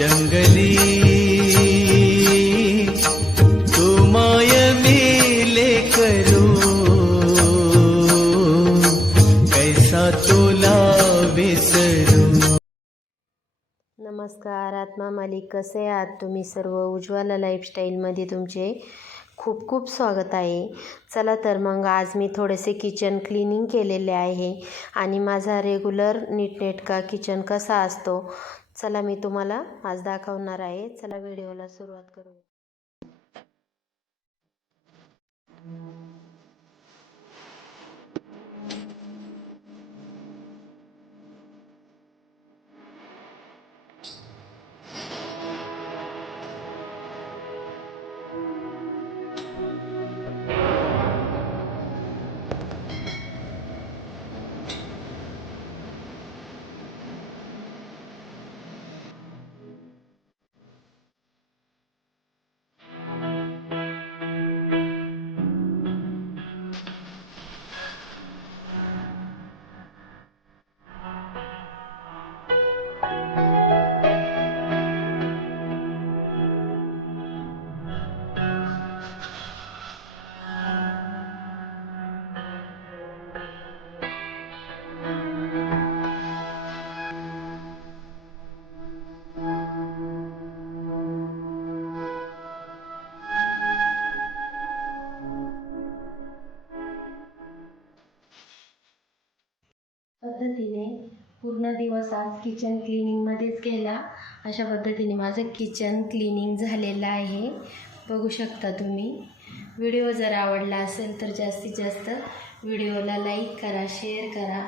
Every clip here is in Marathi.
जंगली तू माय मिले करू कैसा तुला विसरू। नमस्कार, आत्मा मालिक कसे आहात तुम्ही सर्व? उज्ज्वला लाईफस्टाईलमध्ये तुमचे खूप खूप स्वागत आहे। चला तर मग आज मी थोडेसे किचन क्लिनिंग केलेले आहे आणि माझा रेग्युलर नीटनेटका किचन कसा असतो चला मी तुम्हाला आज दाखवणार आहे। चला व्हिडिओला सुरुवात करू। पद्धतीने पूर्ण दिवस आज किचन क्लिनिंगमध्येच गेला। अशा पद्धतीने माझं किचन क्लिनिंग झालेलं आहे, बघू शकता तुम्ही। व्हिडिओ जर आवडला असेल तर जास्तीत जास्त व्हिडिओला लाईक करा, शेअर करा,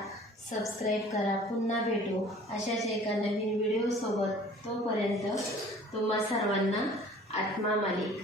सबस्क्राईब करा। पुन्हा भेटू अशाच एका नवीन व्हिडिओसोबत। तोपर्यंत तुम्हा सर्वांना आत्मा मालिक।